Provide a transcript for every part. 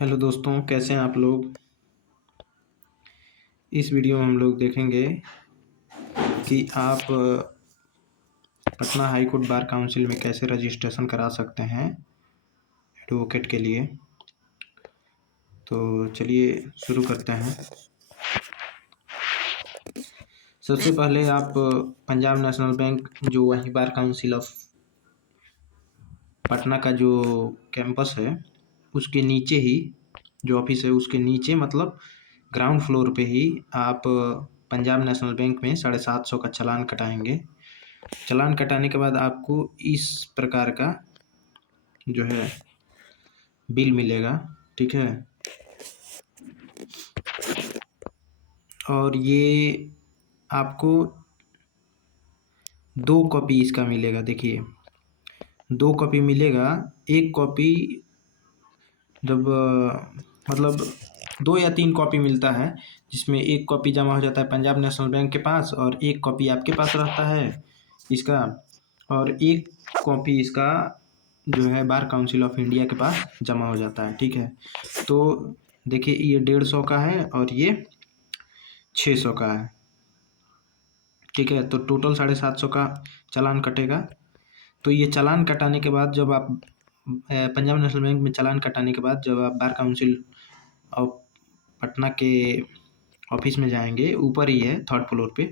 Hello दोस्तों, कैसे हैं आप लोग। इस वीडियो में हम लोग देखेंगे कि आप Patna high court bar council में कैसे रजिस्ट्रेशन करा सकते हैं एडवोकेट के लिए। तो चलिए शुरू करते हैं। सबसे पहले आप पंजाब नेशनल बैंक, जो वही बार काउंसिल ऑफ पटना का जो कैंपस है, उसके नीचे ही जो ऑफिस है, उसके नीचे मतलब ग्राउंड फ्लोर पे ही आप पंजाब नेशनल बैंक में 750 का चालान कटाएंगे। चालान कटाने के बाद आपको इस प्रकार का जो है बिल मिलेगा, ठीक है। और ये आपको 2 कॉपी इसका मिलेगा। देखिए, 2 कॉपी मिलेगा। एक कॉपी जब मतलब 2 या 3 कॉपी मिलता है, जिसमें एक कॉपी जमा हो जाता है पंजाब नेशनल बैंक के पास और एक कॉपी आपके पास रहता है इसका, और एक कॉपी इसका जो है बार काउंसिल ऑफ इंडिया के पास जमा हो जाता है, ठीक है। तो देखिए, ये 150 का है और ये 600 का है, ठीक है। तो टोटल 750 का चालान कटेगा। तो ये चालान कटाने के बाद जब आप पंजाब नेशनल बैंक में चालान कटाने के बाद जब आप बार काउंसिल ऑफ पटना के ऑफिस में जाएंगे, ऊपर ही है, 3rd फ्लोर पे।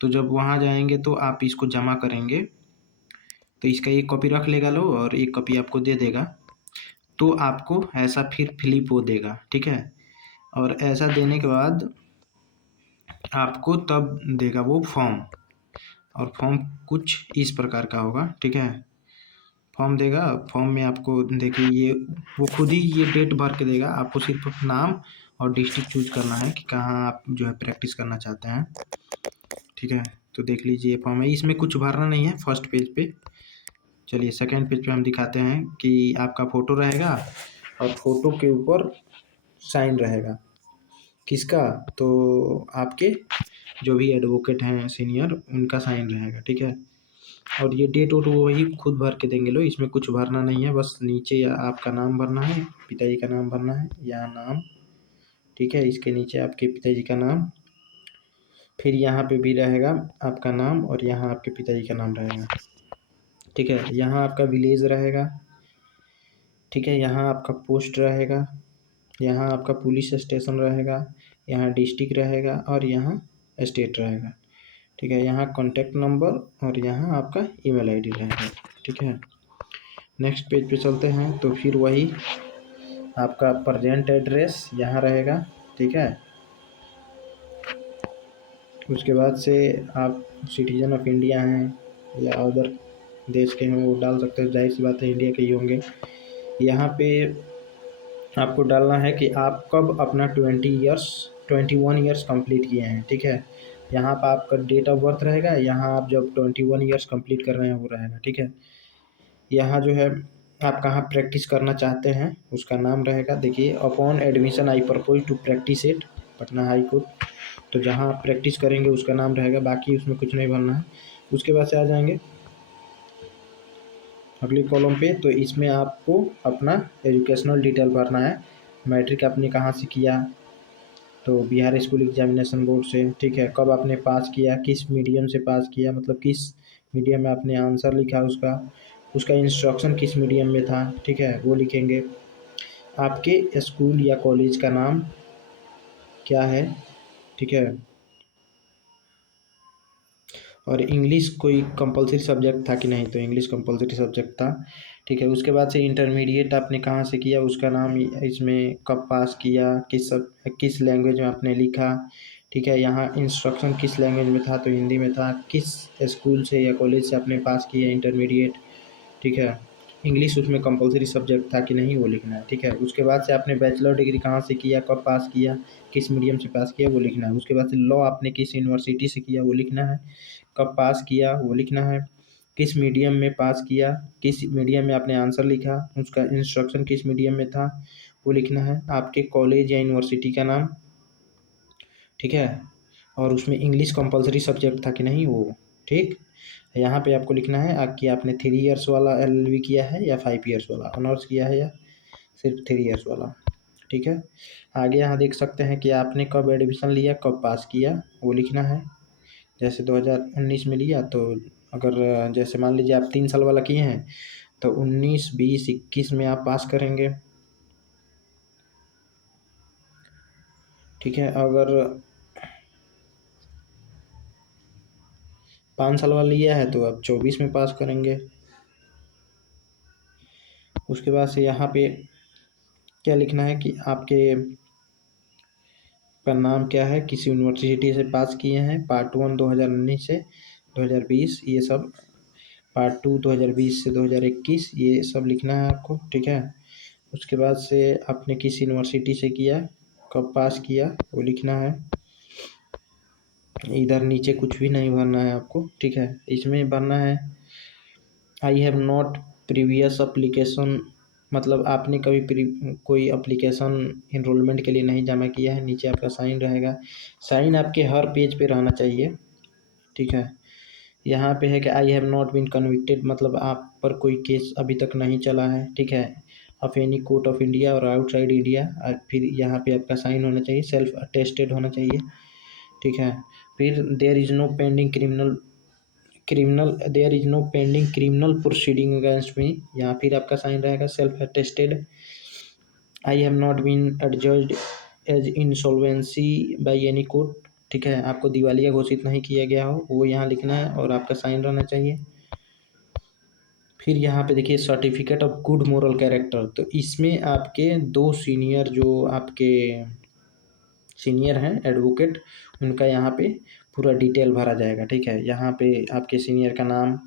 तो जब वहाँ जाएंगे तो आप इसको जमा करेंगे, तो इसका एक कॉपी रख लेगा लो और एक कॉपी आपको दे देगा। तो आपको ऐसा फिर फ्लिप वो देगा, ठीक है। और ऐसा देने के बाद आपको तब देगा वो फॉर्म, और फॉर्म कुछ इस प्रकार का होगा, ठीक है। फॉर्म देगा, फॉर्म में आपको देखिए ये वो खुद ही ये डेट भर के देगा। आपको सिर्फ नाम और डिस्ट्रिक्ट चूज करना है कि कहाँ आप जो है प्रैक्टिस करना चाहते हैं, ठीक है। तो देख लीजिए, ये फॉर्म है, इसमें कुछ भरना नहीं है फर्स्ट पेज पे। चलिए सेकंड पेज पे हम दिखाते हैं कि आपका फ़ोटो रहेगा और फोटो के ऊपर साइन रहेगा। किसका? तो आपके जो भी एडवोकेट हैं सीनियर, उनका साइन रहेगा, ठीक है। और ये डेट वोट वो वही खुद भर के देंगे लो, इसमें कुछ भरना नहीं है। बस नीचे आपका नाम भरना है, पिताजी का नाम भरना है, यहाँ नाम, ठीक है। इसके नीचे आपके पिताजी का नाम, फिर यहाँ पे भी रहेगा आपका नाम और यहाँ आपके पिताजी का नाम रहेगा, ठीक है। यहाँ आपका विलेज रहेगा, ठीक है। यहाँ आपका पोस्ट रहेगा, यहाँ आपका पुलिस स्टेशन रहेगा, यहाँ डिस्ट्रिक्ट रहेगा और यहाँ स्टेट रहेगा, ठीक है। यहाँ कॉन्टैक्ट नंबर और यहाँ आपका ईमेल आईडी रहेगा, ठीक है। नेक्स्ट पेज पे चलते हैं। तो फिर वही आपका प्रेजेंट एड्रेस यहाँ रहेगा, ठीक है। उसके बाद से आप सिटीजन ऑफ इंडिया हैं या अदर देश के हैं, वो डाल सकते हैं, जाहिर सी बात है इंडिया के ही होंगे। यहाँ पे आपको डालना है कि आप कब अपना 21 ईयर्स कंप्लीट किए हैं, ठीक है। यहाँ पर आपका डेट ऑफ बर्थ रहेगा, यहाँ आप जब 21 ईयर्स कंप्लीट कर रहे हैं वो रहेगा, ठीक है। यहाँ जो है आप कहाँ प्रैक्टिस करना चाहते हैं उसका नाम रहेगा। देखिए, upon admission I propose to practice at Patna high court. तो जहाँ आप प्रैक्टिस करेंगे उसका नाम रहेगा, बाकी उसमें कुछ नहीं भरना है। उसके बाद से आ जाएंगे अगले कॉलम पे। तो इसमें आपको अपना एजुकेशनल डिटेल भरना है। मैट्रिक आपने कहाँ से किया? तो बिहार स्कूल एग्जामिनेशन बोर्ड से, ठीक है। कब आपने पास किया, किस मीडियम से पास किया, मतलब किस मीडियम में आपने आंसर लिखा उसका, उसका इंस्ट्रक्शन किस मीडियम में था, ठीक है, वो लिखेंगे। आपके स्कूल या कॉलेज का नाम क्या है, ठीक है। और इंग्लिश कोई कंपलसरी सब्जेक्ट था कि नहीं, तो इंग्लिश कंपलसरी सब्जेक्ट था, ठीक है। उसके बाद से इंटरमीडिएट आपने कहाँ से किया उसका नाम, इसमें कब पास किया, किस लैंग्वेज में आपने लिखा, ठीक है। यहाँ इंस्ट्रक्शन किस लैंग्वेज में था, तो हिंदी में था। किस स्कूल से या कॉलेज से आपने पास किया इंटरमीडिएट, ठीक है। इंग्लिश उसमें कंपलसरी सब्जेक्ट था कि नहीं, वो लिखना है, ठीक है। उसके बाद से आपने बैचलर डिग्री कहाँ से किया, कब पास किया, किस मीडियम से पास किया, वो लिखना है। उसके बाद से लॉ आपने किस यूनिवर्सिटी से किया, वो लिखना है। कब पास किया वो लिखना है। किस मीडियम में पास किया, किस मीडियम में आपने आंसर लिखा, उसका इंस्ट्रक्शन किस मीडियम में था, वो लिखना है। आपके कॉलेज या यूनिवर्सिटी का नाम, ठीक है। और उसमें इंग्लिश कंपलसरी सब्जेक्ट था कि नहीं, वो, ठीक। यहाँ पे आपको लिखना है कि आपने 3 इयर्स वाला एलएलबी किया है या 5 इयर्स वाला, ऑनर्स किया है या सिर्फ 3 इयर्स वाला। ठीक है। आगे यहाँ देख सकते हैं कि आपने कब एडमिशन लिया, कब पास किया, वो लिखना है। जैसे 2019 में लिया तो अगर जैसे मान लीजिए आप 3 साल वाला किए हैं तो 19, 20, 21 में आप पास करेंगे। ठीक है। अगर 5 साल वाला लिया है तो आप 24 में पास करेंगे। उसके बाद से यहाँ पे क्या लिखना है कि आपके का नाम क्या है, किस यूनिवर्सिटी से पास किए हैं, पार्ट 1 2019 से 2020 ये सब, पार्ट 2 2020 से 2021 ये सब लिखना है आपको। ठीक है। उसके बाद से आपने किस यूनिवर्सिटी से किया, कब पास किया, वो लिखना है। इधर नीचे कुछ भी नहीं भरना है आपको। ठीक है। इसमें भरना है आई हैव नॉट प्रीवियस अप्लीकेशन, मतलब आपने कभी कोई अप्लीकेशन इनरोलमेंट के लिए नहीं जमा किया है। नीचे आपका साइन रहेगा। साइन आपके हर पेज पे रहना चाहिए। ठीक है। यहाँ पे है कि I have not been convicted, मतलब आप पर कोई केस अभी तक नहीं चला है। ठीक है। Of any court of India और आउटसाइड इंडिया। फिर यहाँ पे आपका साइन होना चाहिए, सेल्फ अटेस्टेड होना चाहिए। ठीक है। फिर there is no pending criminal proceeding against me, या फिर आपका साइन रहेगा self attested. I have not been adjudged as insolvency by any court. ठीक है। आपको दिवालिया घोषित नहीं किया गया हो, वो यहाँ लिखना है और आपका साइन रहना चाहिए। फिर यहाँ पे देखिए certificate of good moral character, तो इसमें आपके 2 सीनियर जो आपके सीनियर हैं एडवोकेट, उनका यहाँ पे पूरा डिटेल भरा जाएगा। ठीक है। यहाँ पे आपके सीनियर का नाम,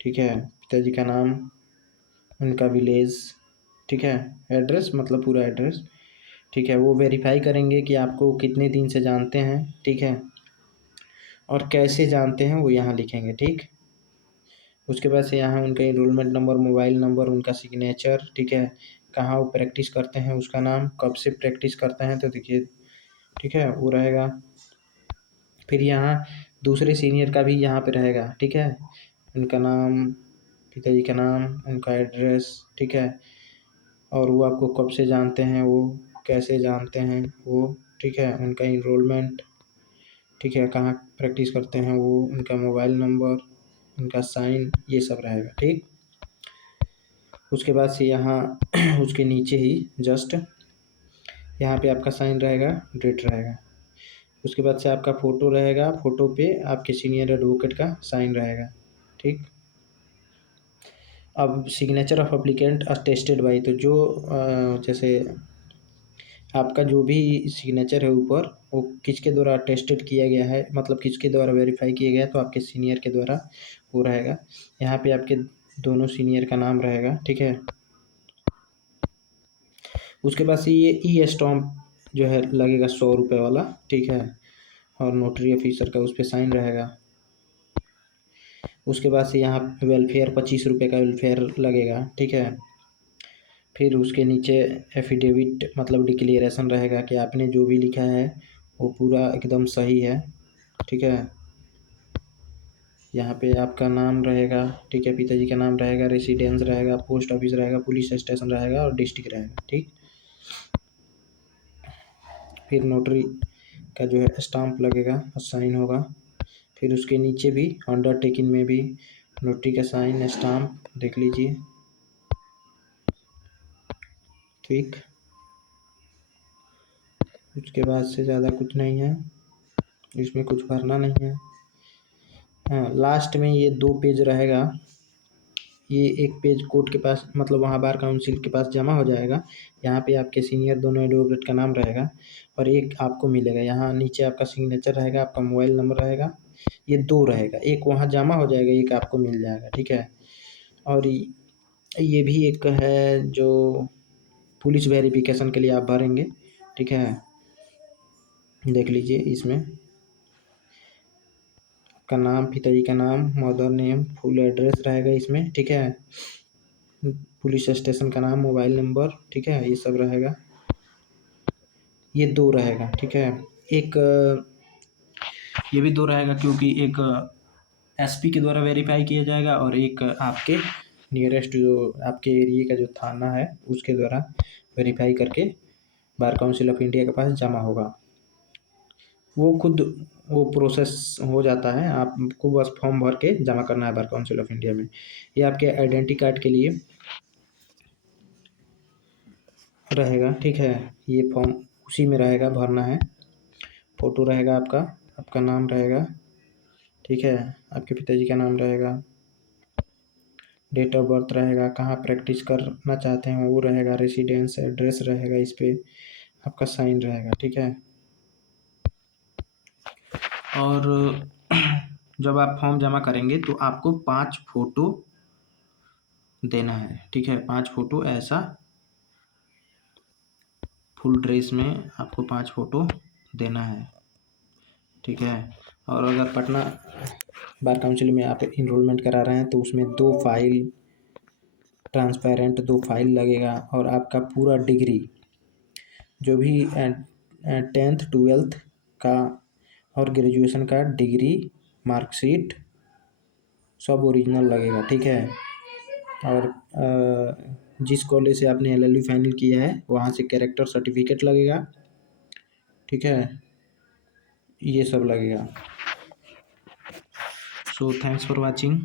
ठीक है, पिताजी का नाम, उनका विलेज, ठीक है, एड्रेस मतलब पूरा एड्रेस। ठीक है। वो वेरीफाई करेंगे कि आपको कितने दिन से जानते हैं। ठीक है। और कैसे जानते हैं वो यहाँ लिखेंगे। ठीक। उसके बाद से यहाँ उनका इनरोलमेंट नंबर, मोबाइल नंबर, उनका सिग्नेचर, ठीक है, कहाँ वो प्रैक्टिस करते हैं उसका नाम, कब से प्रैक्टिस करते हैं तो देखिए, ठीक है, वो रहेगा। फिर यहाँ दूसरे सीनियर का भी यहाँ पे रहेगा। ठीक है। उनका नाम, पिताजी का नाम, उनका एड्रेस, ठीक है, और वो आपको कब से जानते हैं, वो कैसे जानते हैं वो, ठीक है, उनका इनरोलमेंट, ठीक है, कहाँ प्रैक्टिस करते हैं वो, उनका मोबाइल नंबर, उनका साइन, ये सब रहेगा। ठीक। उसके बाद से यहाँ उसके नीचे ही जस्ट यहाँ पे आपका साइन रहेगा, डेट रहेगा। उसके बाद से आपका फ़ोटो रहेगा, फ़ोटो पे आपके सीनियर एडवोकेट का साइन रहेगा। ठीक। अब signature of applicant attested by, तो जो जैसे आपका जो भी सिग्नेचर है ऊपर, वो किसके द्वारा अटेस्टेड किया गया है, मतलब किसके द्वारा वेरीफाई किया गया है, तो आपके सीनियर के द्वारा वो रहेगा। यहाँ पे आपके दोनों सीनियर का नाम रहेगा। ठीक है। उसके बाद से ये ई स्टॉम्प जो है लगेगा 100 रुपये वाला। ठीक है। और नोटरी ऑफिसर का उस पर साइन रहेगा। उसके बाद से यहाँ वेलफेयर 25 रुपये का वेलफेयर लगेगा। ठीक है। फिर उसके नीचे एफिडेविट मतलब डिक्लेरेशन रहेगा कि आपने जो भी लिखा है वो पूरा एकदम सही है। ठीक है। यहाँ पे आपका नाम रहेगा, ठीक है, पिताजी का नाम रहेगा, रेसिडेंस रहेगा, पोस्ट ऑफिस रहेगा, पुलिस स्टेशन रहेगा और डिस्ट्रिक्ट रहेगा। ठीक। फिर नोटरी का जो है स्टाम्प लगेगा और साइन होगा। फिर उसके नीचे भी अंडरटेकिंग में भी नोटरी का साइन स्टाम्प देख लीजिए। ठीक। उसके बाद से ज़्यादा कुछ नहीं है, इसमें कुछ भरना नहीं है। हाँ, लास्ट में ये 2 पेज रहेगा। ये एक पेज कोर्ट के पास मतलब वहाँ बार काउंसिल के पास जमा हो जाएगा। यहाँ पे आपके सीनियर दोनों एडवोकेट का नाम रहेगा और एक आपको मिलेगा। यहाँ नीचे आपका सिग्नेचर रहेगा, आपका मोबाइल नंबर रहेगा। ये 2 रहेगा, एक वहाँ जमा हो जाएगा, एक आपको मिल जाएगा। ठीक है। और ये भी एक है जो पुलिस वेरिफिकेशन के लिए आप भरेंगे। ठीक है। देख लीजिए इसमें का नाम, पिताजी का नाम, मदर नेम, फुल एड्रेस रहेगा इसमें। ठीक है। पुलिस स्टेशन का नाम, मोबाइल नंबर, ठीक है, ये सब रहेगा। ये 2 रहेगा। ठीक है। एक ये भी 2 रहेगा क्योंकि एक एसपी के द्वारा वेरीफाई किया जाएगा और एक आपके नियरेस्ट जो आपके एरिया का जो थाना है उसके द्वारा वेरीफाई करके बार काउंसिल ऑफ इंडिया के पास जमा होगा। वो खुद वो प्रोसेस हो जाता है, आपको बस फॉर्म भर के जमा करना है बार काउंसिल ऑफ इंडिया में। ये आपके आइडेंटिटी कार्ड के लिए रहेगा, ठीक है। ये फॉर्म उसी में रहेगा, भरना है। फ़ोटो रहेगा आपका, आपका नाम रहेगा, ठीक है, आपके पिताजी का नाम रहेगा, डेट ऑफ बर्थ रहेगा, कहाँ प्रैक्टिस करना चाहते हैं वो रहेगा, रेसिडेंस एड्रेस रहेगा, इस पर आपका साइन रहेगा, ठीक है। और जब आप फॉर्म जमा करेंगे तो आपको 5 फ़ोटो देना है, ठीक है। 5 फ़ोटो ऐसा फुल ड्रेस में आपको 5 फ़ोटो देना है, ठीक है। और अगर पटना बार काउंसिल में आप इनरोलमेंट करा रहे हैं तो उसमें 2 फाइल ट्रांसपेरेंट 2 फाइल लगेगा, और आपका पूरा डिग्री जो भी 10th 12th का और ग्रेजुएशन का डिग्री मार्कशीट सब ओरिजिनल लगेगा, ठीक है। और जिस कॉलेज से आपने LLB फाइनल किया है वहाँ से कैरेक्टर सर्टिफिकेट लगेगा, ठीक है, ये सब लगेगा। So thanks for watching.